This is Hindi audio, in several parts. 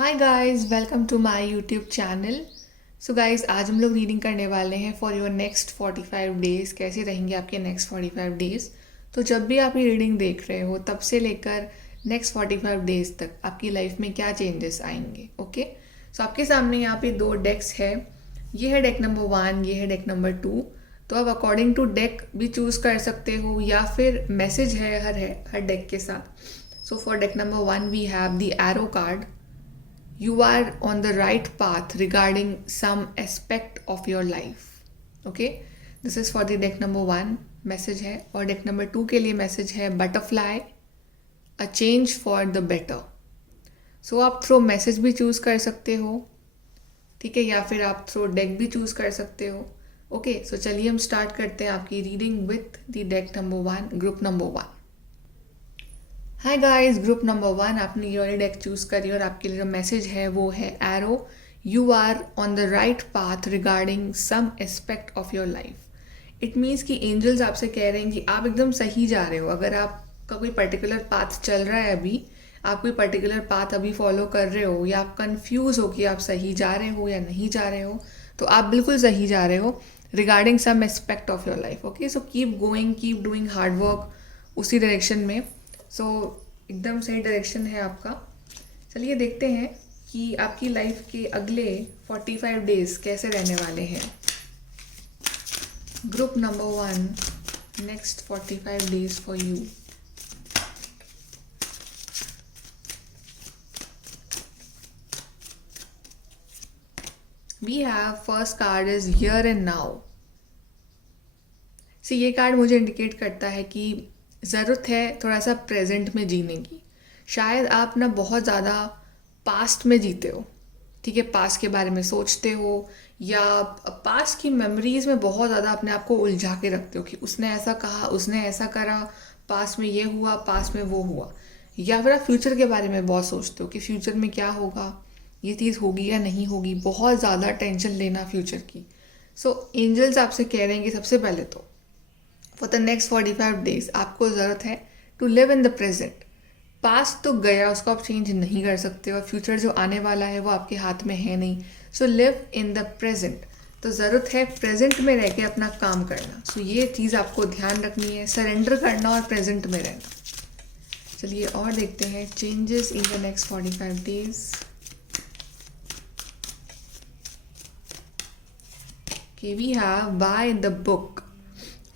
Hi guys, welcome to my YouTube channel. So guys, आज हम लोग रीडिंग करने वाले हैं फॉर योर नेक्स्ट 45 डेज़। कैसे रहेंगे आपके नेक्स्ट 45 डेज़। तो जब भी आप ये रीडिंग देख रहे हो तब से लेकर नेक्स्ट 45 डेज़ तक आपकी लाइफ में क्या चेंजेस आएंगे। ओके, सो आपके सामने यहाँ पे दो डेक्स है। ये है डेक नंबर 1, ये है डेक नंबर 2। तो आप अकॉर्डिंग टू डेक भी चूज़ कर सकते हो या फिर मैसेज है हर डेक के साथ। So for deck number 1 we have the arrow card. You are on the right path regarding some aspect of your life. Okay, this is for the deck number 1 message है। और डेक नंबर 2 के लिए मैसेज है butterfly, a change for the better. So आप थ्रो मैसेज भी चूज़ कर सकते हो, ठीक है, या फिर आप थ्रो डेक भी चूज़ कर सकते हो। ओके, सो चलिए हम स्टार्ट करते हैं आपकी reading with the deck number 1, group number 1। Hi guys, group number 1, आपने ये वाली डेक चूज़ करी और आपके लिए जो मैसेज है वो है arrow. You are on the right path regarding some aspect of your life. It means कि एंजल्स आपसे कह रहे हैं कि आप एकदम सही जा रहे हो। अगर आपका कोई पर्टिकुलर पाथ चल रहा है, अभी आप कोई पर्टिकुलर पाथ अभी फॉलो कर रहे हो या आप कंफ्यूज हो कि आप सही जा रहे हो या नहीं जा रहे हो, तो आप बिल्कुल सही जा रहे हो regarding some aspect of your life. Okay, so keep going, keep doing hard work उसी डायरेक्शन में। सो एकदम सही डायरेक्शन है आपका। चलिए देखते हैं कि आपकी लाइफ के अगले 45 डेज कैसे रहने वाले हैं। Group number 1, next 45 days for you. We have first card is here and now. ये कार्ड मुझे इंडिकेट करता है कि ज़रूरत है थोड़ा सा प्रेजेंट में जीने की। शायद आप ना बहुत ज़्यादा पास्ट में जीते हो, ठीक है, पास्ट के बारे में सोचते हो या पास्ट की मेमोरीज में बहुत ज़्यादा अपने आप को उलझा के रखते हो कि उसने ऐसा कहा, उसने ऐसा करा, पास्ट में ये हुआ, पास्ट में वो हुआ। या फिर आप फ्यूचर के बारे में बहुत सोचते हो कि फ्यूचर में क्या होगा, ये चीज़ होगी या नहीं होगी, बहुत ज़्यादा टेंशन लेना फ्यूचर की। सो एंजल्स आपसे कह रहे हैं कि सबसे पहले तो फॉर द नेक्स्ट 45 डेज आपको ज़रूरत है to live in the present. Past तो गया, उसको आप चेंज नहीं कर सकते और फ्यूचर जो आने वाला है वो आपके हाथ में है नहीं। So live in the present. तो ज़रूरत है प्रेजेंट में रह के अपना काम करना। सो ये चीज़ आपको ध्यान रखनी है, सरेंडर करना और प्रेजेंट में रहना। चलिए और देखते हैं changes in the next 45 days. Okay, we have buy the book.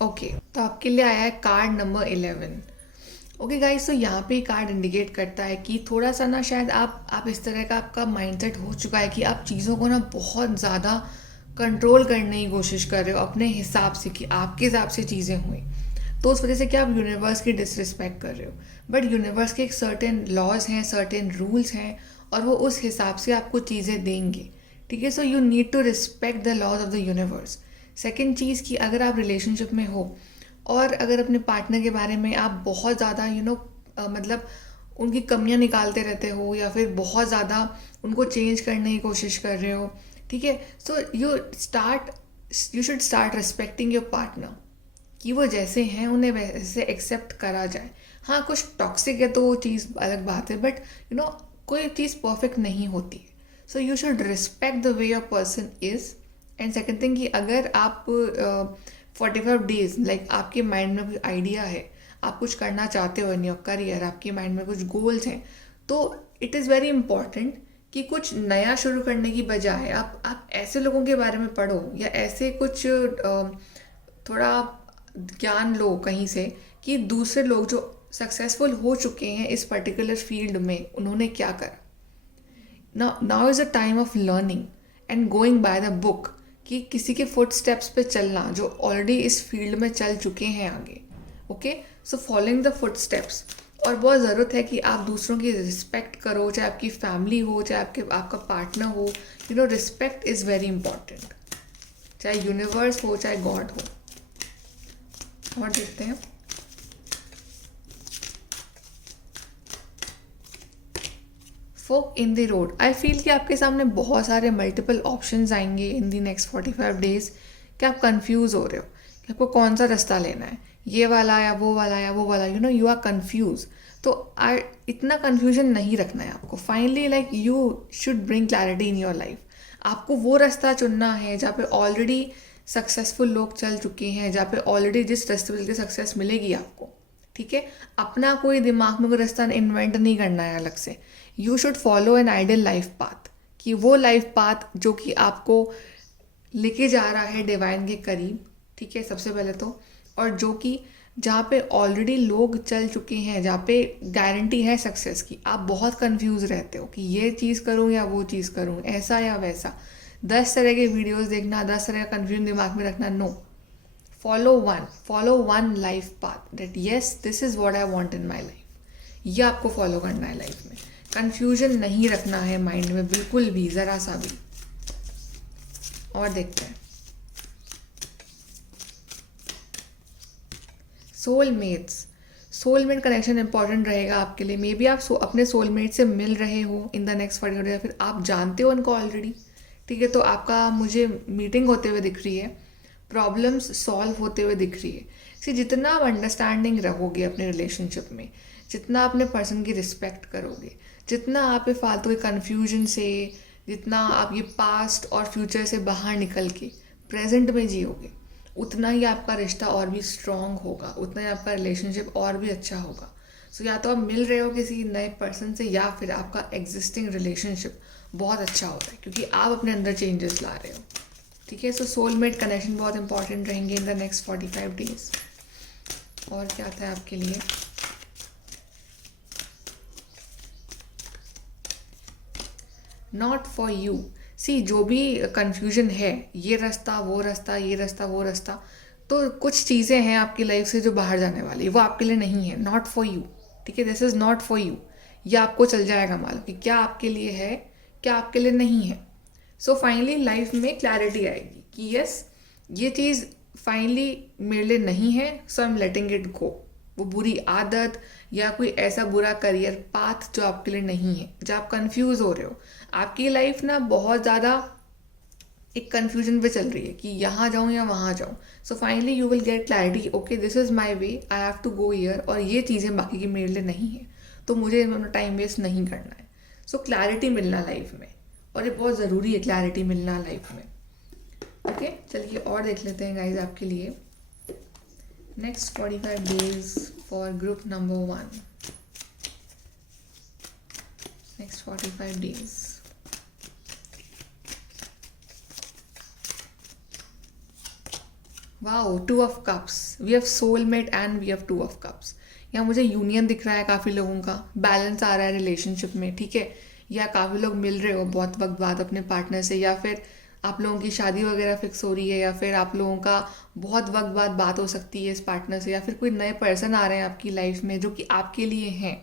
Okay, तो आपके लिए आया है कार्ड नंबर 11। ओके गाइस, तो यहाँ पे कार्ड इंडिकेट करता है कि थोड़ा सा ना शायद आप इस तरह का आपका माइंडसेट हो चुका है कि आप चीज़ों को ना बहुत ज़्यादा कंट्रोल करने की कोशिश कर रहे हो अपने हिसाब से, कि आपके हिसाब से चीज़ें हुई। तो उस वजह से क्या आप यूनिवर्स की डिसरिस्पेक्ट कर रहे हो। बट यूनिवर्स के एक सर्टेन लॉज हैं, सर्टेन रूल्स हैं और वो उस हिसाब से आपको चीज़ें देंगे, ठीक है। So you need to respect the laws of the universe. Second चीज़ कि अगर आप रिलेशनशिप में हो और अगर अपने पार्टनर के बारे में आप बहुत ज़्यादा मतलब उनकी कमियां निकालते रहते हो या फिर बहुत ज़्यादा उनको चेंज करने की कोशिश कर रहे हो, ठीक है, so you should start respecting your partner कि वो जैसे हैं उन्हें वैसे एक्सेप्ट करा जाए। हाँ, कुछ टॉक्सिक है तो वो चीज़ अलग बात है, बट कोई चीज़ परफेक्ट नहीं होती है। So you should respect the way a person is. And second thing कि अगर आप 45 डेज लाइक आपके माइंड में कोई आइडिया है, आप कुछ करना चाहते हो इन योर करियर, आपके माइंड में कुछ गोल्स हैं, तो इट इज़ वेरी इंपॉर्टेंट कि कुछ नया शुरू करने की बजाय आप ऐसे लोगों के बारे में पढ़ो या ऐसे कुछ थोड़ा ज्ञान लो कहीं से कि दूसरे लोग जो सक्सेसफुल हो चुके हैं इस पर्टिकुलर फील्ड में उन्होंने क्या करा। Now is a time of learning and going by the book, कि किसी के फुट स्टेप्स पे चलना जो ऑलरेडी इस फील्ड में चल चुके हैं आगे। Okay, so following the foot steps. और बहुत ज़रूरत है कि आप दूसरों की रिस्पेक्ट करो, चाहे आपकी फैमिली हो, चाहे आपका पार्टनर हो। रिस्पेक्ट इज़ वेरी इंपॉर्टेंट, चाहे यूनिवर्स हो चाहे गॉड हो। और देखते हैं fork in the road. I feel कि आपके सामने बहुत सारे मल्टीपल ऑप्शंस आएंगे इन दी नेक्स्ट 45 डेज कि आप कंफ्यूज हो रहे हो कि आपको कौन सा रास्ता लेना है, ये वाला या वो वाला या वो वाला, यू आर कंफ्यूज। तो इतना कन्फ्यूजन नहीं रखना है आपको. Finally like you should bring clarity in your life. आपको वो रास्ता चुनना है जहाँ पे ऑलरेडी सक्सेसफुल लोग चल चुके हैं, जहाँ पे ऑलरेडी जिस रास्ते पे चल के सक्सेस मिलेगी आपको. ठीक है, अपना कोई दिमाग में कोई रास्ता इन्वेंट नहीं करना है अलग से. You should follow an ideal life path, कि वो लाइफ पाथ जो कि आपको लेके जा रहा है डिवाइन के करीब. ठीक है, सबसे पहले तो. और जो कि जहाँ पे ऑलरेडी लोग चल चुके हैं, जहाँ पे गारंटी है सक्सेस की. आप बहुत कंफ्यूज रहते हो कि ये चीज़ करूँ या वो चीज़ करूँ, ऐसा या वैसा. 10 तरह के वीडियोस देखना, 10 तरह का कंफ्यूजन दिमाग में रखना, no. Follow one life path that yes this is what I want in my life. ये आपको फॉलो करना है लाइफ में. कंफ्यूजन नहीं रखना है माइंड में बिल्कुल भी, ज़रा सा भी. और देखते हैं सोलमेट कनेक्शन इंपॉर्टेंट रहेगा आपके लिए. मे बी आप अपने सोलमेट से मिल रहे हो इन द नेक्स्ट 40 डेज, या फिर आप जानते हो उनको ऑलरेडी. ठीक है, तो आपका मुझे मीटिंग होते हुए दिख रही है, प्रॉब्लम्स सॉल्व होते हुए दिख रही है. जितना आप अंडरस्टैंडिंग रहोगे अपने रिलेशनशिप में, जितना अपने पर्सन की रिस्पेक्ट करोगे, जितना आप ये फालतू के कन्फ्यूजन से, जितना आप ये पास्ट और फ्यूचर से बाहर निकल के प्रेजेंट में जियोगे, उतना ही आपका रिश्ता और भी स्ट्रॉन्ग होगा, उतना ही आपका रिलेशनशिप और भी अच्छा होगा. सो या तो आप मिल रहे हो किसी नए पर्सन से, या फिर आपका एग्जिस्टिंग रिलेशनशिप बहुत अच्छा हो रहा है क्योंकि आप अपने अंदर चेंजेस ला रहे हो. ठीक है, सो सोलमेट कनेक्शन बहुत इंपॉर्टेंट रहेंगे इन द नेक्स्ट 45 डेज. और क्या था आपके लिए? Not for you. सी, जो भी कन्फ्यूजन है, ये रास्ता वो रास्ता, ये रास्ता वो रास्ता, तो कुछ चीज़ें हैं आपकी लाइफ से जो बाहर जाने वाली, वो आपके लिए नहीं है. Not for you. ठीक है, this is not for you. ये आपको चल जाएगा मालूम कि क्या आपके लिए है, क्या आपके लिए नहीं है. सो फाइनली लाइफ में क्लैरिटी आएगी कि यस, ये चीज़ फाइनली मेरे लिए नहीं है, सो I am letting it go. वो बुरी आदत या कोई ऐसा बुरा करियर पाथ जो आपके लिए नहीं है, जब आप कंफ्यूज हो रहे हो. आपकी लाइफ ना बहुत ज़्यादा एक कंफ्यूजन पे चल रही है कि यहाँ जाऊँ या वहाँ जाऊँ. So finally you will get clarity, okay this is my way, I have to go here, और ये चीज़ें बाकी की मेरे लिए नहीं है, तो मुझे अपना टाइम वेस्ट नहीं करना है. सो क्लैरिटी मिलना लाइफ में, और ये बहुत ज़रूरी है क्लैरिटी मिलना लाइफ में. ओके, चलिए और देख लेते हैं गाइज आपके लिए next 45 days for group number 1. Next 45 days. Wow, 2 of cups. We have soulmate and we have 2 of cups. यहाँ मुझे यूनियन दिख रहा है काफ़ी लोगों का, बैलेंस आ रहा है रिलेशनशिप में. ठीक है, या काफ़ी लोग मिल रहे हो बहुत वक्त बाद अपने पार्टनर से, या फिर आप लोगों की शादी वगैरह फिक्स हो रही है, या फिर आप लोगों का बहुत वक्त बाद बात हो सकती है इस पार्टनर से, या फिर कोई नए पर्सन आ रहे हैं आपकी लाइफ में जो कि आपके लिए हैं.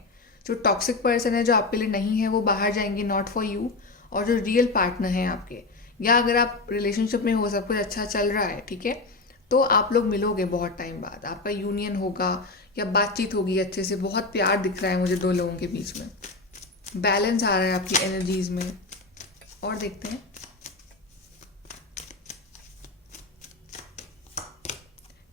जो टॉक्सिक पर्सन है जो आपके लिए नहीं है, वो बाहर जाएंगे, नॉट फॉर यू. और जो रियल पार्टनर हैं आपके, या अगर आप रिलेशनशिप में हो, सब कुछ अच्छा चल रहा है, ठीक है, तो आप लोग मिलोगे बहुत टाइम बाद, आपका यूनियन होगा या बातचीत होगी अच्छे से. बहुत प्यार दिख रहा है मुझे 2 लोगों के बीच में. बैलेंस आ रहा है आपकी एनर्जीज में. और देखते हैं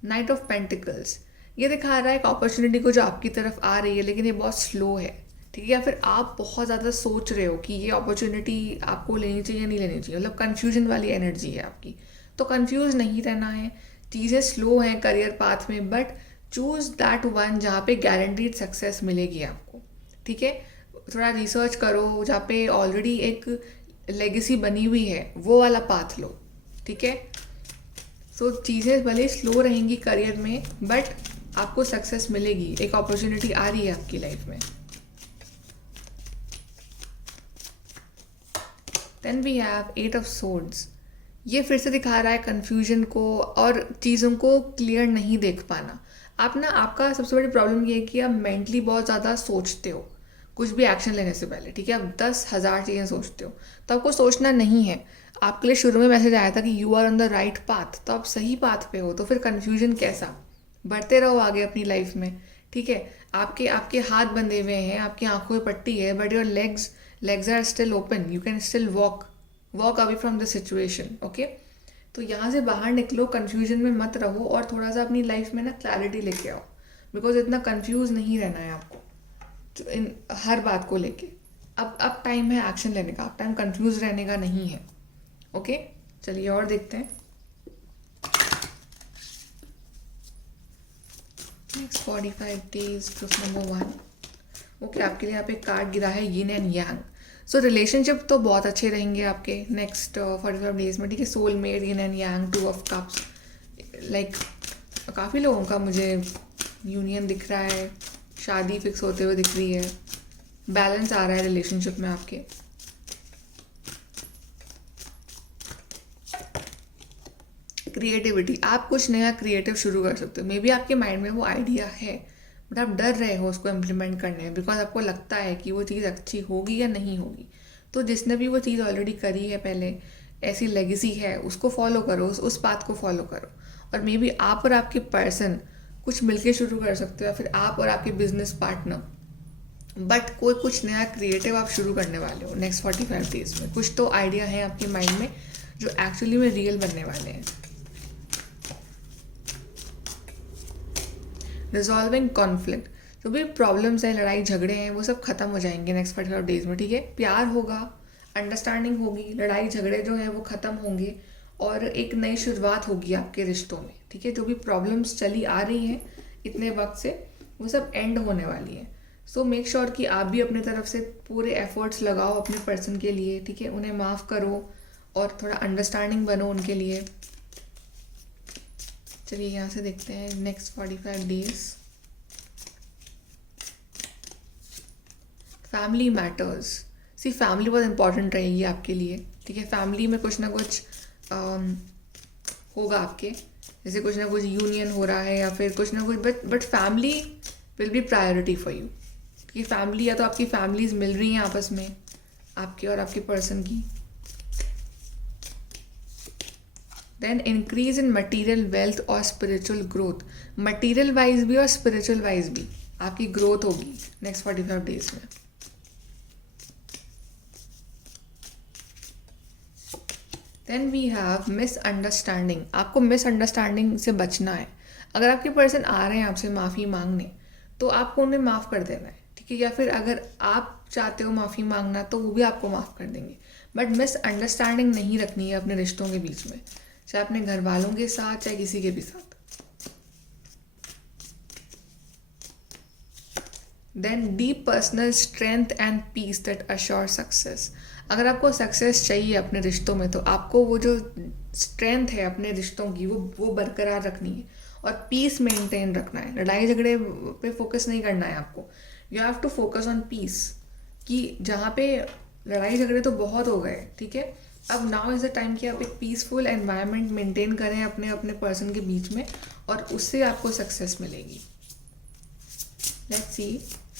नाइट ऑफ पेंटिकल्स. ये दिखा रहा है एक अपॉर्चुनिटी को जो आपकी तरफ आ रही है, लेकिन ये बहुत स्लो है. ठीक है, या फिर आप बहुत ज़्यादा सोच रहे हो कि ये अपॉर्चुनिटी आपको लेनी चाहिए या नहीं लेनी चाहिए, मतलब कन्फ्यूजन वाली एनर्जी है आपकी. तो कन्फ्यूज नहीं रहना है. चीज़ें स्लो हैं करियर पाथ में, बट चूज़ दैट वन जहाँ पे गारंटीड सक्सेस मिलेगी आपको. ठीक है, थोड़ा रिसर्च करो जहाँ पे ऑलरेडी एक लेगेसी बनी हुई है, वो वाला पाथ लो. ठीक है, सो चीज़ें भले स्लो रहेंगी करियर में, बट आपको सक्सेस मिलेगी. एक अपॉर्चुनिटी आ रही है आपकी लाइफ में. Then we have 8 of swords. ये फिर से दिखा रहा है कन्फ्यूजन को और चीज़ों को क्लियर नहीं देख पाना. आपका सबसे बड़ी प्रॉब्लम ये है कि आप मेंटली बहुत ज़्यादा सोचते हो कुछ भी एक्शन लेने से पहले. ठीक है, आप 10,000 चीज़ें सोचते हो, तो आपको सोचना नहीं है. आपके लिए शुरू में मैसेज आया था कि you are on the right path, तो आप सही पाथ पे हो, तो फिर कन्फ्यूजन कैसा. बढ़ते रहो आगे अपनी लाइफ में. ठीक है, आपके हाथ बंधे हुए हैं, आपकी आंखों में पट्टी है, but your legs are still open, you can still walk away from the situation. Okay, तो यहाँ से बाहर निकलो, कन्फ्यूजन में मत रहो, और थोड़ा सा अपनी लाइफ में ना क्लैरिटी लेके आओ, बिकॉज इतना कन्फ्यूज नहीं रहना है आपको. इन हर बात को लेके। अब टाइम है एक्शन लेने का, अब टाइम कंफ्यूज रहने का नहीं है। ओके, चलिए और देखते हैं। Next 45 days, proof number 1। Okay, आपके लिए यहाँ पे कार्ड गिरा है yin and yang. So relationship तो बहुत अच्छे रहेंगे आपके नेक्स्ट 45 डेज में, ठीक है। Soulmate, yin and yang, 2 of cups, like काफ़ी लोगों का मुझे यूनियन दिख रहा है, शादी फिक्स होते हुए दिख रही है, बैलेंस आ रहा है रिलेशनशिप में आपके। क्रिएटिविटी, आप कुछ नया क्रिएटिव शुरू कर सकते हो। मे बी आपके माइंड में वो आइडिया है बट आप डर रहे हो उसको इम्प्लीमेंट करने में, बिकॉज आपको लगता है कि वो चीज़ अच्छी होगी या नहीं होगी। तो जिसने भी वो चीज़ ऑलरेडी करी है पहले, ऐसी लेगेसी है, उसको फॉलो करो, उस बात को फॉलो करो। और मे बी आप और आपके पर्सन कुछ मिलके शुरू कर सकते हो, या फिर आप और आपके बिजनेस पार्टनर, बट कोई कुछ नया क्रिएटिव आप शुरू करने वाले हो नेक्स्ट 45 डेज में। कुछ तो आइडिया है आपके माइंड में जो एक्चुअली में रियल बनने वाले हैं। रिजॉल्विंग कॉन्फ्लिक्ट, जो भी प्रॉब्लम्स हैं, लड़ाई झगड़े हैं, वो सब खत्म हो जाएंगे नेक्स्ट 45 डेज में, ठीक है। प्यार होगा, अंडरस्टैंडिंग होगी, लड़ाई झगड़े जो हैं वो ख़त्म होंगे और एक नई शुरुआत होगी आपके रिश्तों में, ठीक है। जो भी प्रॉब्लम्स चली आ रही हैं इतने वक्त से, वो सब एंड होने वाली हैं। सो मेक श्योर कि आप भी अपनी तरफ से पूरे एफर्ट्स लगाओ अपने पर्सन के लिए, ठीक है। उन्हें माफ़ करो और थोड़ा अंडरस्टैंडिंग बनो उनके लिए। चलिए यहाँ से देखते हैं नेक्स्ट 45 डेज। फैमिली मैटर्स, सी फैमिली बहुत इंपॉर्टेंट रहेगी आपके लिए, ठीक है। फैमिली में कुछ ना कुछ होगा आपके, जैसे कुछ ना कुछ यूनियन हो रहा है या फिर कुछ ना कुछ, but family will be priority for you, कि फैमिली, या तो आपकी फैमिलीज मिल रही हैं आपस में, आपके और आपके पर्सन की। Then increase in material wealth और स्पिरिचुअल ग्रोथ, मटीरियल वाइज भी और स्पिरिचुअल वाइज भी आपकी ग्रोथ होगी नेक्स्ट 45 डेज में। देन वी हैव मिसअंडरस्टैंडिंग, आपको मिसअंडरस्टैंडिंग से बचना है। अगर आपके पर्सन आ रहे हैं आपसे माफ़ी मांगने, तो आपको उन्हें माफ़ कर देना है, ठीक है। या फिर अगर आप चाहते हो माफ़ी मांगना, तो वो भी आपको माफ़ कर देंगे, बट मिसअंडरस्टैंडिंग नहीं रखनी है अपने रिश्तों के बीच में, चाहे अपने घर वालों के साथ, चाहे किसी के भी साथ। Then deep personal strength and peace that assure success, अगर आपको सक्सेस चाहिए अपने रिश्तों में, तो आपको वो जो स्ट्रेंथ है अपने रिश्तों की, वो बरकरार रखनी है और पीस मेंटेन रखना है। लड़ाई झगड़े पे फोकस नहीं करना है आपको, you have to focus on peace, कि जहाँ पे लड़ाई झगड़े तो बहुत हो गए, ठीक है, अब नाउ इज़ द टाइम कि आप एक पीसफुल एनवायरनमेंट मेंटेन करें अपने अपने पर्सन के बीच में, और उससे आपको सक्सेस मिलेगी। लेट्स सी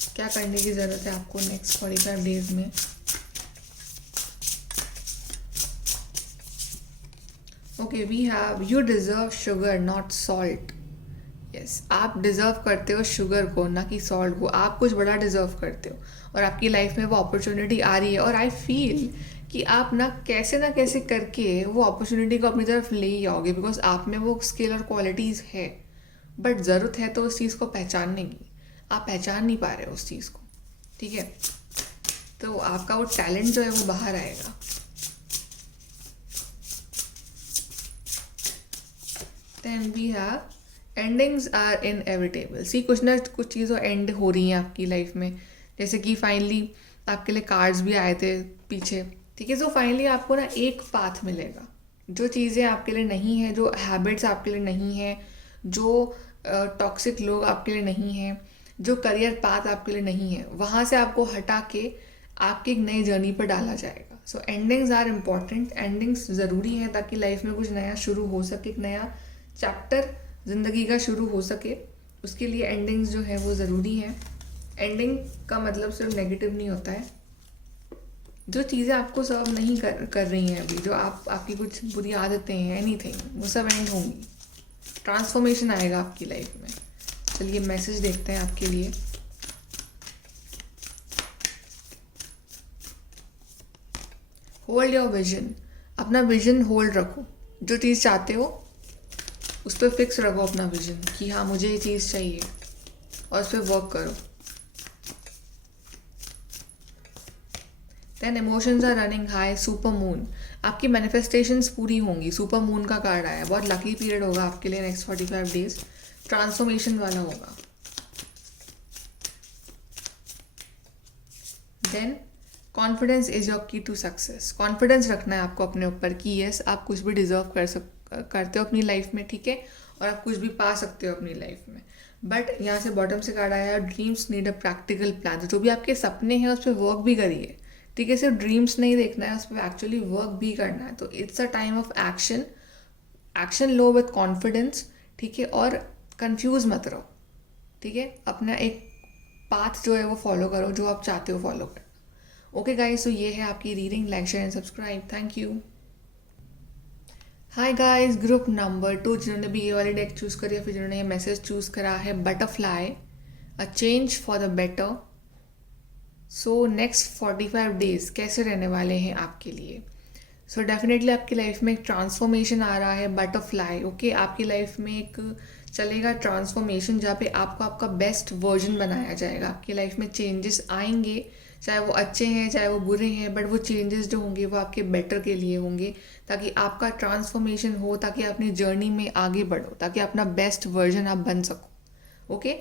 क्या करने की ज़रूरत है आपको नेक्स्ट 45 डेज में। Okay, we have you deserve sugar not salt. Yes, आप डिज़र्व करते हो शुगर को, ना कि सॉल्ट को। आप कुछ बड़ा डिज़र्व करते हो और आपकी लाइफ में वो अपॉर्चुनिटी आ रही है, और आई फील कि आप ना कैसे करके वो अपॉर्चुनिटी को अपनी तरफ ले ही आओगे, बिकॉज आप में वो स्किल और क्वालिटीज़ है, बट ज़रूरत है तो उस चीज़ को पहचानने की। आप पहचान नहीं पा रहे हो उस चीज़ को, ठीक है। तो आपका वो टैलेंट जो है वो बाहर आएगा। Then we have endings are inevitable, see कुछ ना कुछ चीज़ें एंड हो रही हैं आपकी लाइफ में, जैसे कि फाइनली आपके लिए कार्ड्स भी आए थे पीछे, ठीक है। सो फाइनली आपको ना एक पाथ मिलेगा, जो चीज़ें आपके लिए नहीं है, जो हैबिट्स आपके लिए नहीं है, जो टॉक्सिक लोग आपके लिए नहीं हैं, जो करियर पाथ आपके लिए नहीं है, वहाँ से आपको हटा के आपकी एक नई जर्नी पर डाला जाएगा। सो एंडिंग्स आर इम्पॉर्टेंट, एंडिंग्स ज़रूरी हैं ताकि लाइफ में कुछ नया शुरू हो सके, एक नया चैप्टर ज़िंदगी का शुरू हो सके, उसके लिए एंडिंग्स जो है वो ज़रूरी है। एंडिंग का मतलब सिर्फ नेगेटिव नहीं होता है। जो चीज़ें आपको सर्व नहीं कर रही हैं अभी, जो आपकी कुछ बुरी आदतें हैं, एनीथिंग, वो सब एंड होंगी, ट्रांसफॉर्मेशन आएगा आपकी लाइफ में। चलिए मैसेज देखते हैं आपके लिए। होल्ड योर विजन, अपना विजन होल्ड रखो, जो चीज़ चाहते हो उस पर फिक्स रखो अपना विजन, कि हाँ मुझे ये चीज़ चाहिए, और उस पर वर्क करो। Then emotions are running high, super moon, आपकी मैनिफेस्टेशंस पूरी होंगी। सुपर मून का कार्ड आया, बहुत लकी पीरियड होगा आपके लिए नेक्स्ट 45 डेज, ट्रांसफॉर्मेशन वाला होगा। देन कॉन्फिडेंस इज योर की टू सक्सेस, कॉन्फिडेंस रखना है आपको अपने ऊपर कि यस आप कुछ भी डिजर्व करते हो अपनी लाइफ में, ठीक है, और आप कुछ भी पा सकते हो अपनी लाइफ में। बट यहाँ से बॉटम से कार्ड आया, dreams need a practical plan, जो भी आपके सपने हैं उस पर वर्क भी करिए, ठीक है, सिर्फ ड्रीम्स नहीं देखना है, उस पर एक्चुअली वर्क भी करना है। तो it's a time of action, action low with confidence, ठीक है, और कंफ्यूज मत रहो, ठीक है, अपना एक पाथ जो है वो फॉलो करो जो आप चाहते हो फॉलो करना। ओके गाइस, तो ये है आपकी reading, like share and subscribe, thank you. Hi guys, group number 2 जिन्होंने भी ये वाली डेक चूज़ करी है, फिर जिन्होंने ये मैसेज चूज़ करा है, butterfly a change for the better. So next 45 days कैसे रहने वाले हैं आपके लिए? सो डेफिनेटली आपकी लाइफ में एक ट्रांसफॉर्मेशन आ रहा है, बटरफ्लाई, ओके, आपकी लाइफ में एक चलेगा ट्रांसफॉर्मेशन जहाँ पे आपको आपका बेस्ट वर्जन बनाया जाएगा। आपकी लाइफ में चेंजेस आएंगे, चाहे वो अच्छे हैं चाहे वो बुरे हैं, बट वो चेंजेस जो होंगे वो आपके बेटर के लिए होंगे, ताकि आपका ट्रांसफॉर्मेशन हो, ताकि आप अपनी जर्नी में आगे बढ़ो, ताकि अपना बेस्ट वर्जन आप बन सको। ओके,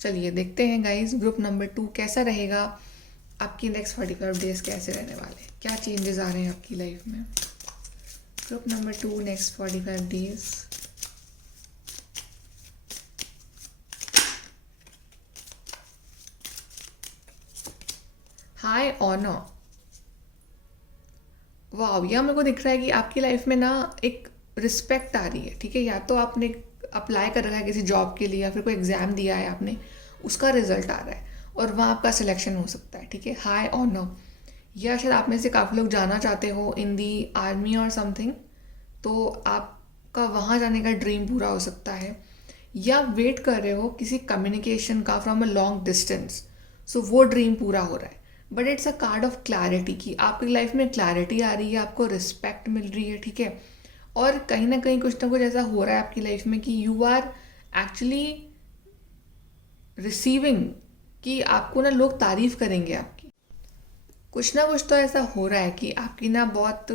चलिए देखते हैं गाइज ग्रुप नंबर 2 कैसा रहेगा, आपकी नेक्स्ट 45 डेज कैसे रहने वाले, क्या चेंजेस आ रहे हैं आपकी लाइफ में। Group number 2 next 45 days. High honour, वाह, यह मेरे को दिख रहा है कि आपकी लाइफ में ना एक रिस्पेक्ट आ रही है, ठीक है, या तो आपने अप्लाई कर रखा है किसी जॉब के लिए या फिर कोई एग्ज़ाम दिया है आपने, उसका रिजल्ट आ रहा है और वहाँ आपका सिलेक्शन हो सकता है, ठीक है, हाई ऑनर, या शायद आप में से काफ़ी लोग जाना चाहते हो इन दी आर्मी और समथिंग, तो आपका वहाँ जाने का ड्रीम पूरा हो सकता है, या वेट कर रहे हो किसी कम्युनिकेशन का फ्रॉम अ लॉन्ग डिस्टेंस, सो वो ड्रीम पूरा हो रहा है। But it's a card of clarity की आपकी लाइफ में क्लैरिटी आ रही है, आपको रिस्पेक्ट मिल रही है, ठीक है, और कहीं ना कहीं कुछ ना कुछ ऐसा हो रहा है आपकी लाइफ में कि यू आर एक्चुअली रिसीविंग, कि आपको ना लोग तारीफ करेंगे आपकी, कुछ ना कुछ तो ऐसा हो रहा है कि आपकी ना बहुत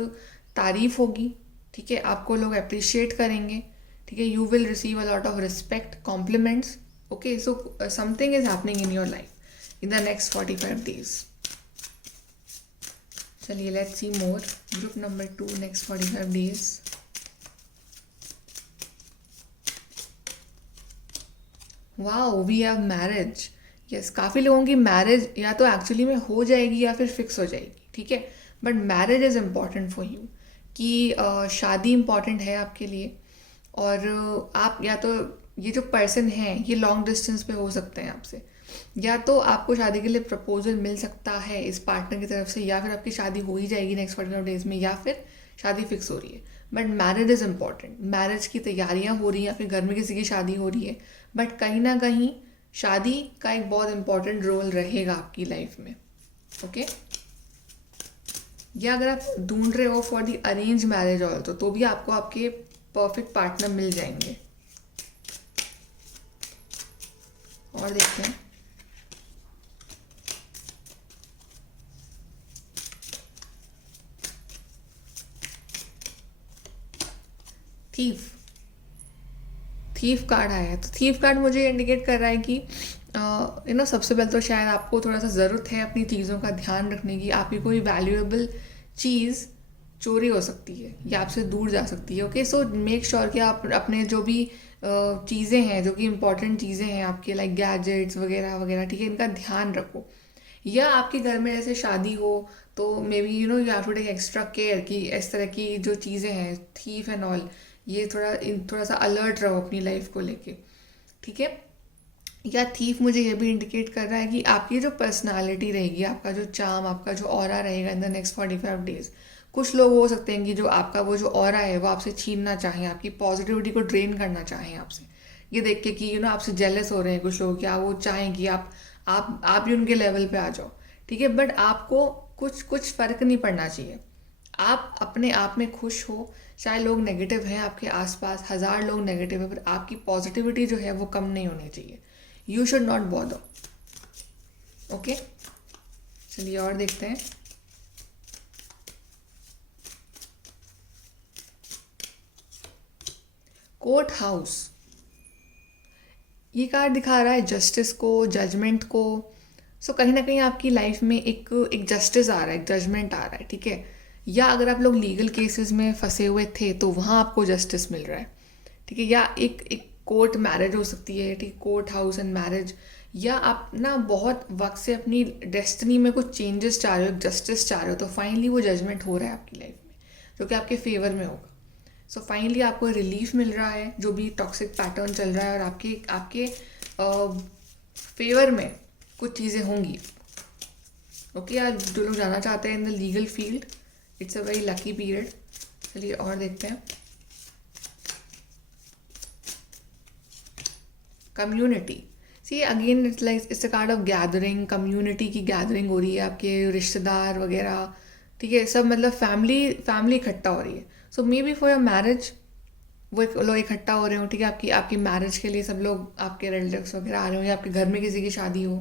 तारीफ होगी, ठीक है, आपको लोग अप्रिशिएट करेंगे, ठीक है, you will receive a lot of respect, compliments. Okay, so something is happening in your life in the next 45 days. चलिए let's see more, group number 2 next 45 days. Wow, we have marriage, yes, काफ़ी लोगों की मैरिज या तो एक्चुअली में हो जाएगी या फिर फिक्स हो जाएगी, ठीक है, but marriage is important for you, कि शादी इम्पॉर्टेंट है आपके लिए, और आप या तो ये जो पर्सन है ये लॉन्ग डिस्टेंस पे हो सकते हैं आपसे, या तो आपको शादी के लिए प्रपोजल मिल सकता है इस पार्टनर की तरफ से, या फिर आपकी शादी हो ही जाएगी नेक्स्ट 45 डेज में, या फिर शादी फिक्स हो रही है। But marriage is important, marriage की तैयारियां हो रही हैं, या फिर घर में किसी की शादी हो रही है, बट कहीं ना कहीं शादी का एक बहुत इम्पॉर्टेंट रोल रहेगा आपकी लाइफ में। ओके, या अगर आप ढूंढ रहे हो for the arrange marriage also, तो भी आपको आपके परफेक्ट पार्टनर मिल जाएंगे। और देखते हैं, थीफ, थीफ कार्ड आया है, तो थीफ कार्ड मुझे इंडिकेट कर रहा है कि सबसे पहले तो शायद आपको थोड़ा सा ज़रूरत है अपनी चीज़ों का ध्यान रखने की, आपकी कोई वैल्यूएबल चीज़ चोरी हो सकती है या आपसे दूर जा सकती है। ओके, सो मेक श्योर कि आप अपने जो भी चीज़ें हैं, जो कि इम्पॉर्टेंट चीज़ें हैं आपके, लाइक गैजेट्स वगैरह वगैरह, ठीक है, इनका ध्यान रखो। या आपके घर में जैसे शादी हो तो maybe you have to take extra care कि इस तरह की जो चीज़ें हैं, थीफ एंड ऑल, ये थोड़ा सा अलर्ट रहो अपनी लाइफ को लेके, ठीक है। या थीफ मुझे ये भी इंडिकेट कर रहा है कि आपकी जो पर्सनालिटी रहेगी, आपका जो चार्म, आपका जो ऑरा रहेगा इन द नेक्स्ट 45 डेज, कुछ लोग हो सकते हैं कि जो आपका वो जो ऑरा है वो आपसे छीनना चाहें, आपकी पॉजिटिविटी को ड्रेन करना चाहें आपसे, ये देख के कि आपसे जेलस हो रहे हैं कुछ लोग, क्या वो चाहें कि आप भी उनके लेवल पे आ जाओ, ठीक है, बट आपको कुछ फ़र्क नहीं पड़ना चाहिए, आप अपने आप में खुश हो, चाहे लोग नेगेटिव हैं आपके आसपास, 1000 लोग नेगेटिव है, पर आपकी पॉजिटिविटी जो है वो कम नहीं होनी चाहिए, you should not bother. Okay, चलिए और देखते हैं, कोर्ट हाउस, ये कार्ड दिखा रहा है जस्टिस को, जजमेंट को। सो कहीं ना कहीं आपकी लाइफ में एक जस्टिस आ रहा है, एक जजमेंट आ रहा है, ठीक है। या अगर आप लोग लीगल केसेस में फंसे हुए थे तो वहाँ आपको जस्टिस मिल रहा है, ठीक है। या एक कोर्ट मैरिज हो सकती है, ठीक, कोर्ट हाउस एंड मैरिज। या आप ना बहुत वक्त से अपनी डेस्टिनी में कुछ चेंजेस चाह रहे हो, जस्टिस चाह रहे हो, तो फाइनली वो जजमेंट हो रहा है आपकी लाइफ में, जो कि आपके फेवर में होगा। सो फाइनली आपको रिलीफ मिल रहा है जो भी टॉक्सिक पैटर्न चल रहा है, और आपके आपके फेवर में कुछ चीज़ें होंगी। ओके यार, जो लोग जाना चाहते हैं इन द legal field, it's a very lucky period. चलिए और देखते हैं। Community, see again it's like it's a card of gathering, community की गैदरिंग हो रही है, आपके रिश्तेदार वगैरह, ठीक है, सब मतलब फैमिली इकट्ठा हो रही है। So maybe for your marriage वो लोग इकट्ठा हो रहे हो, ठीक है, आपकी आपकी मैरिज के लिए सब लोग आपके रिलेटिव्स वगैरह आ रहे हो, या आपके घर में किसी की शादी हो,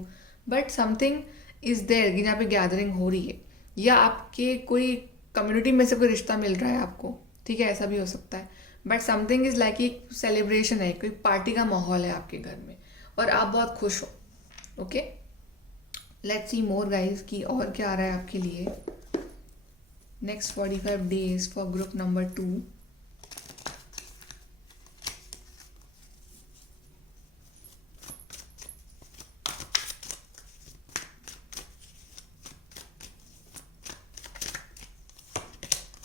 बट समथिंग इज़ देयर कि जहाँ पे गैदरिंग हो रही है। या आपके कोई कम्युनिटी में से कोई रिश्ता मिल रहा है आपको, ठीक है, ऐसा भी हो सकता है। बट समथिंग इज़ लाइक एक सेलिब्रेशन है, कोई पार्टी का माहौल है आपके घर में और आप बहुत खुश हो। Okay, let's see more guys कि और क्या आ रहा है आपके लिए next 45 days for group number 2।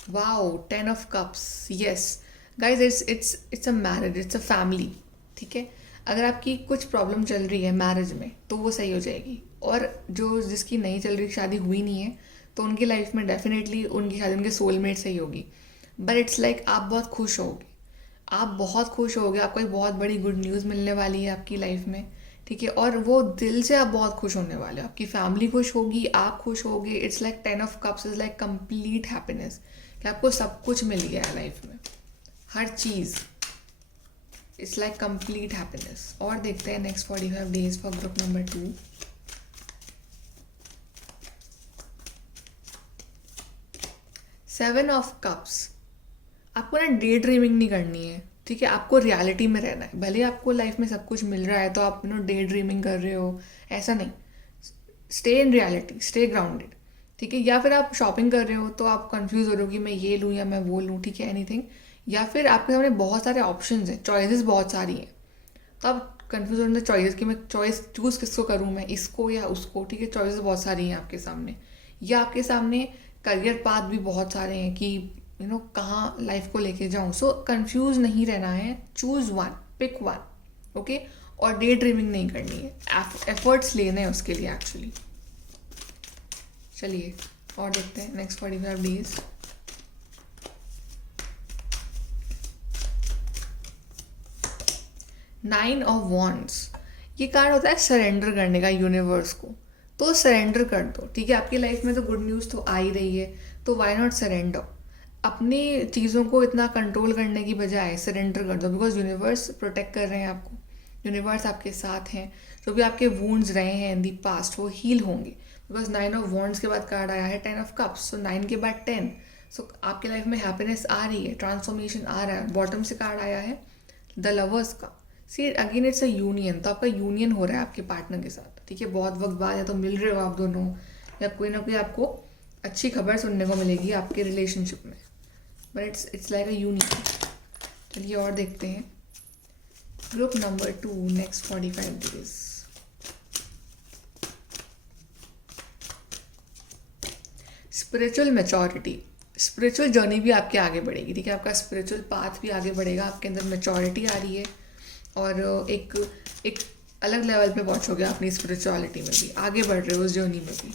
Wow, 10 of cups, yes guys, it's a marriage, it's a family, ठीक है। अगर आपकी कुछ प्रॉब्लम चल रही है मैरिज में तो वो सही हो जाएगी, और जो जिसकी नहीं चल रही, शादी हुई नहीं है, तो उनकी लाइफ में डेफिनेटली उनकी शादी उनके सोलमेट से ही होगी। बट इट्स लाइक आप बहुत खुश होगे, आप बहुत खुश होगे, आपको एक बहुत बड़ी गुड न्यूज़ मिलने वाली है आपकी लाइफ में, ठीक है। और वो दिल से आप बहुत खुश होने वाले हो, आपकी फैमिली खुश होगी, आप खुश होगे। It's like 10 of cups is like complete happiness, कि आपको सब कुछ मिल गया है लाइफ में, हर चीज़। It's like complete happiness. और देखते हैं next 45 days for group number 2। Seven of cups, आपको ना डे ड्रीमिंग नहीं करनी है, ठीक है, आपको रियलिटी में रहना है। भले आपको लाइफ में सब कुछ मिल रहा है तो आप डे ड्रीमिंग कर रहे हो, ऐसा नहीं। Stay in reality, stay grounded, ठीक है। या फिर आप शॉपिंग कर रहे हो तो आप कंफ्यूज हो रहे हो कि मैं ये लूँ या मैं वो लूँ, ठीक है, एनीथिंग। या फिर आपके सामने बहुत सारे ऑप्शंस हैं, चॉइसेस बहुत सारी हैं, तो आप कंफ्यूज हो रहे हैं चॉइस कि मैं चॉइस चूज़ किसको करूँ, मैं इसको या उसको, ठीक है। चॉइसेस बहुत सारी हैं आपके सामने। या आपके सामने करियर पाथ भी बहुत सारे हैं कि कहाँ लाइफ को लेके जाऊँ। सो कंफ्यूज नहीं रहना है, choose one, pick one, okay. और डे ड्रीमिंग नहीं करनी है, एफर्ट्स लेने हैं उसके लिए एक्चुअली। चलिए और देखते हैं next 45 days. Nine of wands, ये कार्ड होता है सरेंडर करने का यूनिवर्स को, तो सरेंडर कर दो, ठीक है। आपकी लाइफ में तो गुड न्यूज़ तो आ ही रही है, तो वाई नॉट सरेंडर। अपनी चीज़ों को इतना कंट्रोल करने की बजाय सरेंडर कर दो, बिकॉज यूनिवर्स प्रोटेक्ट कर रहे हैं आपको, यूनिवर्स आपके साथ हैं। जो भी आपके वूंड्स रहे हैं इन दी पास्ट वो हील होंगे, बिकॉज 9 ऑफ वॉन्ड्स के बाद कार्ड आया है 10 ऑफ कप्स, सो 9 के बाद 10। सो आपकी लाइफ में हैप्पीनेस आ रही है, ट्रांसफॉर्मेशन आ रहा है। बॉटम से कार्ड आया है द लवर्स का, सी अगेन इट्स अ यूनियन, तो आपका यूनियन हो रहा है आपके पार्टनर के साथ, ठीक है। बहुत वक्त बाद या तो मिल रहे हो आप दोनों, या कोई ना कोई आपको अच्छी खबर सुनने को मिलेगी आपके रिलेशनशिप में, but it's like a union. चलिए और देखते हैं group number 2 next 45 days. Spiritual maturity, spiritual journey भी आपके आगे बढ़ेगी, ठीक है। आपका स्पिरिचुअल पाथ भी आगे बढ़ेगा, आपके अंदर मैच्योरिटी आ रही है, और एक अलग लेवल पे पहुंचोगे अपनी स्पिरिचुअलिटी में भी, आगे बढ़ रहे हो उस जर्नी में भी।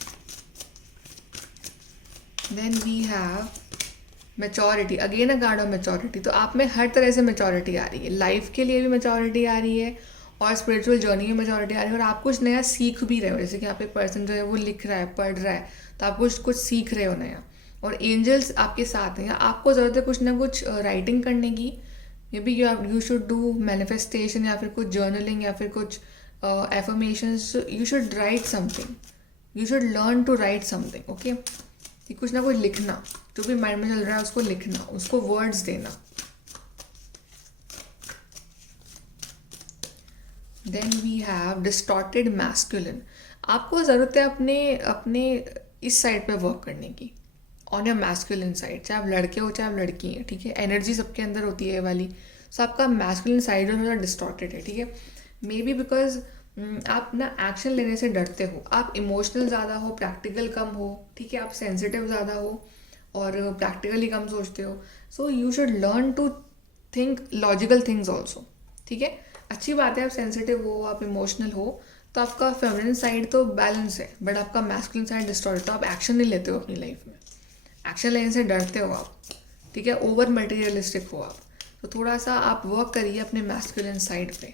Then we have maturity, again a card of maturity, तो आप में हर तरह से मैच्योरिटी आ रही है, लाइफ के लिए भी मैच्योरिटी आ रही है और स्पिरिचुअल जर्नी में मैच्योरिटी आ रही है, और आप कुछ नया सीख भी रहे हो। जैसे कि आप एक पर्सन जो है वो लिख रहा है, पढ़ रहा है, तो आप कुछ सीख रहे हो नया, और एंजल्स आपके साथ हैं, या आपको ज़रूरत है कुछ ना कुछ राइटिंग करने की, maybe you should do manifestation, या फिर कुछ जर्नलिंग, या फिर कुछ affirmations. You should write something, you should learn to write something, okay. कुछ ना कुछ लिखना, जो भी माइंड में चल रहा है उसको लिखना, उसको वर्ड्स देना। Then we have distorted masculine. आपको ज़रूरत है अपने अपने इस साइड पे वर्क करने की, ऑन योर मैस्कुलिन साइड, चाहे आप लड़के हो चाहे आप लड़की हैं, ठीक है। एनर्जी सबके अंदर होती है ये वाली। सो आपका मैस्कुलिन साइड थोड़ा डिस्टॉर्टेड है, ठीक है। मे बी बिकॉज आप ना एक्शन लेने से डरते हो, आप इमोशनल ज़्यादा हो, प्रैक्टिकल कम हो, ठीक है। आप सेंसिटिव ज़्यादा हो और प्रैक्टिकली कम सोचते हो। So you should learn to think logical things also, ठीक है। अच्छी बात है, आप सेंसिटिव हो, आप इमोशनल हो, तो आपका फेमिनिन साइड तो बैलेंस है, बट आपका मैस्कुलिन साइड डिस्टॉर्ट, तो आप एक्शन नहीं लेते हो अपनी लाइफ में, एक्शन लेने से डरते हो आप, ठीक है। ओवर मटेरियलिस्टिक हो आप, तो थोड़ा सा आप वर्क करिए अपने मैस्कुलिन साइड पे।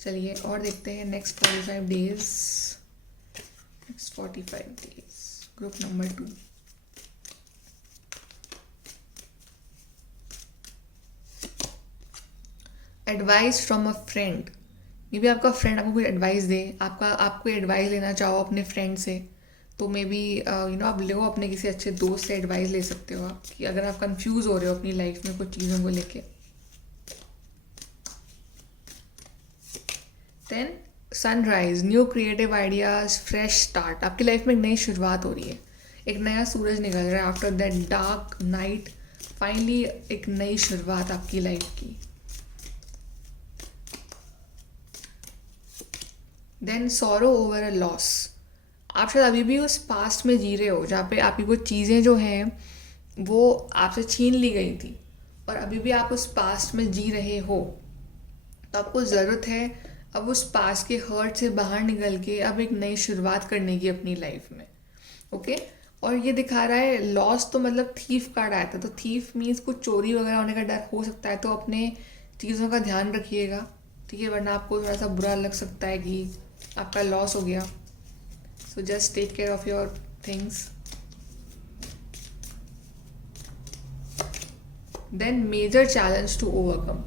चलिए और देखते हैं next 45 days, next 45 days, group number 2। Advice from a friend. May be आपका फ्रेंड आपको कोई एडवाइस दे, आपको एडवाइस लेना चाहो अपने फ्रेंड से, तो मे बी आप लो अपने किसी अच्छे दोस्त से एडवाइस ले सकते हो आप, कि अगर आप कंफ्यूज हो रहे हो अपनी लाइफ में कुछ चीज़ों को लेके। Then sunrise, new creative ideas, fresh start. आपकी लाइफ में एक नई शुरुआत हो रही है, एक नया सूरज निकल रहा है after that dark night, finally एक नई शुरुआत आपकी लाइफ की। Then sorrow over a loss. आप शायद अभी भी उस पास्ट में जी रहे हो जहाँ पे आपकी कुछ चीज़ें जो हैं वो आपसे छीन ली गई थी, और अभी भी आप उस पास्ट में जी रहे हो। तो आपको ज़रूरत है अब उस पास्ट के हर्ट से बाहर निकल के अब एक नई शुरुआत करने की अपनी लाइफ में, ओके। और ये दिखा रहा है लॉस, तो मतलब थीफ कार्ड आया था, तो थीफ मीन्स कुछ चोरी वगैरह होने का डर हो सकता है, तो अपने चीज़ों का ध्यान रखिएगा, ठीक है, वरना आपको थोड़ा सा बुरा लग सकता है कि आपका लॉस हो गया। So just take care of your things. Then major challenge to overcome.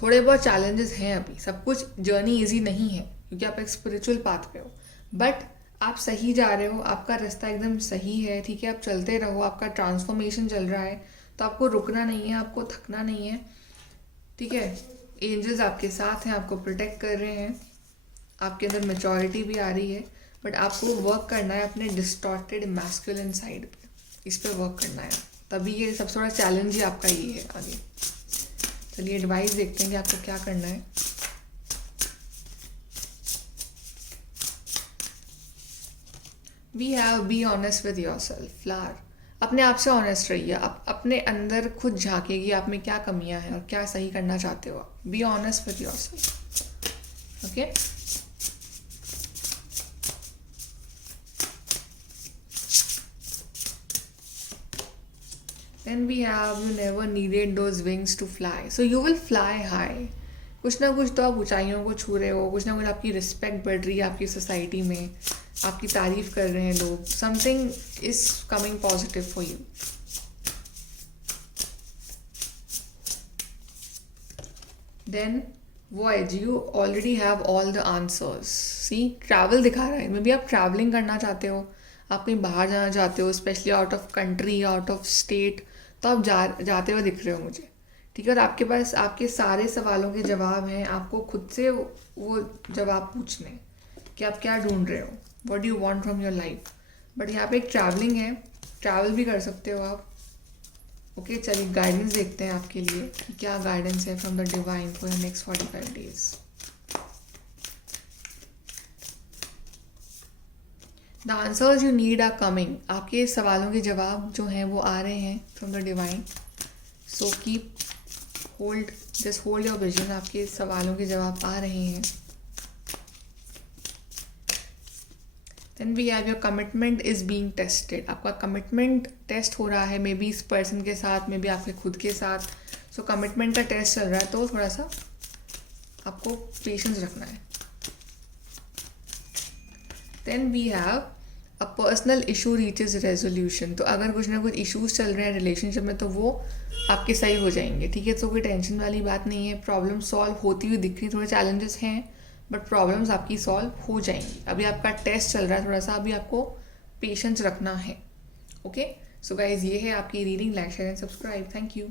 थोड़े बहुत चैलेंजेस हैं अभी, सब कुछ जर्नी इजी नहीं है क्योंकि आप एक स्पिरिचुअल पाथ पे हो, बट आप सही जा रहे हो, आपका रास्ता एकदम सही है, ठीक है। आप चलते रहो, आपका ट्रांसफॉर्मेशन चल रहा है, तो आपको रुकना नहीं है, आपको थकना नहीं है, ठीक है। एंजल्स आपके साथ हैं, आपको प्रोटेक्ट कर रहे हैं, आपके अंदर मैच्योरिटी भी आ रही है, बट आपको वर्क करना है अपने डिस्टॉर्टेड मैस्कुलिन साइड पे, इस पे वर्क करना है, तभी ये सबसे बड़ा चैलेंज ही आपका ये है आगे। चलिए एडवाइस देखते हैं कि आपको क्या करना है। We have be honest with yourself. Flower, अपने आप से ऑनेस्ट रहिए, आप अपने अंदर खुद झांकिए कि आप में क्या कमियां हैं और क्या सही करना चाहते हो आप। B honest with your self, okay. Then we have you never needed those wings to fly. So you will fly high. कुछ ना कुछ तो आप ऊंचाइयों को छू रहे हो, कुछ ना कुछ आपकी रिस्पेक्ट बढ़ रही है आपकी सोसाइटी में, आपकी तारीफ कर रहे हैं लोग, something is coming positive for you. Then voice, you already have all the answers. Sea travel दिखा रहा है, मे बी आप ट्रैवलिंग करना चाहते हो, आप कहीं बाहर जाना चाहते हो, specially out of country, out of state, तो आप जाते हुए दिख रहे हो मुझे, ठीक है। और आपके पास आपके सारे सवालों के जवाब हैं, आपको खुद से वो जवाब पूछने हैं कि आप क्या ढूंढ रहे हो, what do you want from your life. But यहाँ पे एक ट्रैवलिंग है, ट्रैवल भी कर सकते हो आप, ओके। चलिए गाइडेंस देखते हैं आपके लिए कि क्या गाइडेंस है from the divine for your next 45 days. The answers you need are coming. आपके सवालों के जवाब जो हैं वो आ रहे हैं from the divine. So keep hold, just hold your vision, आपके सवालों के जवाब आ रहे हैं। Then we have your commitment is being tested. आपका कमिटमेंट टेस्ट हो रहा है, मे बी इस पर्सन के साथ, मे बी आपके खुद के साथ। सो कमिटमेंट का टेस्ट चल रहा है, तो थोड़ा सा आपको पेशेंस रखना है। Then we have a personal issue reaches resolution. तो अगर कुछ ना कुछ इश्यूज चल रहे हैं रिलेशनशिप में, तो वो आपके सही हो जाएंगे, ठीक है। तो कोई टेंशन वाली बात नहीं है, प्रॉब्लम सॉल्व होती हुई दिख रही, थोड़े चैलेंजेस हैं बट प्रॉब्लम्स आपकी सॉल्व हो जाएंगी। अभी आपका टेस्ट चल रहा है, थोड़ा सा अभी आपको पेशेंस रखना है, ओके। सो गाइज, ये है आपकी reading. Like share and subscribe. Thank you.